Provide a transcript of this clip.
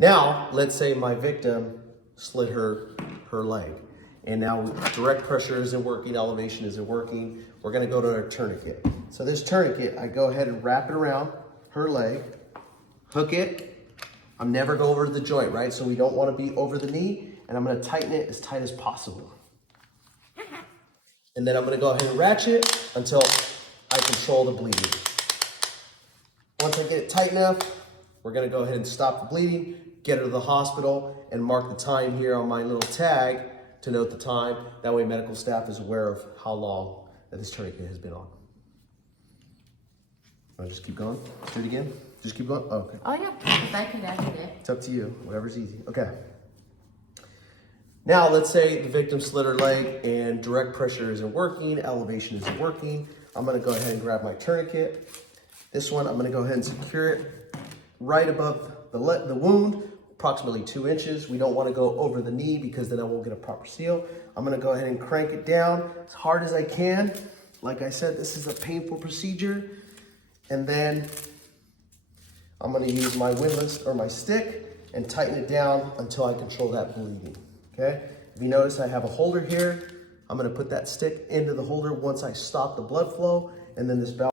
Now, let's say my victim slit her leg, and now direct pressure isn't working, elevation isn't working. We're gonna go to our tourniquet. So this tourniquet, I go ahead and wrap it around her leg, hook it. I'm never go over the joint, right? So we don't wanna be over the knee, and I'm gonna tighten it as tight as possible. And then I'm gonna go ahead and ratchet until I control the bleeding. Once I get it tight enough, we're gonna go ahead and stop the bleeding, get her to the hospital, and mark the time here on my little tag to note the time. That way medical staff is aware of how long that this tourniquet has been on. Wanna just keep going? Do it again? Just keep going? Oh, okay. Oh yeah, if I can add it. It's up to you, whatever's easy. Okay. Now, let's say the victim slit her leg and direct pressure isn't working, elevation isn't working. I'm gonna go ahead and grab my tourniquet. This one, I'm gonna go ahead and secure it right above the wound, approximately 2 inches. We don't wanna go over the knee because then I won't get a proper seal. I'm gonna go ahead and crank it down as hard as I can. Like I said, this is a painful procedure. And then I'm gonna use my windlass or my stick and tighten it down until I control that bleeding, okay? If you notice I have a holder here, I'm gonna put that stick into the holder once I stop the blood flow, and then this valve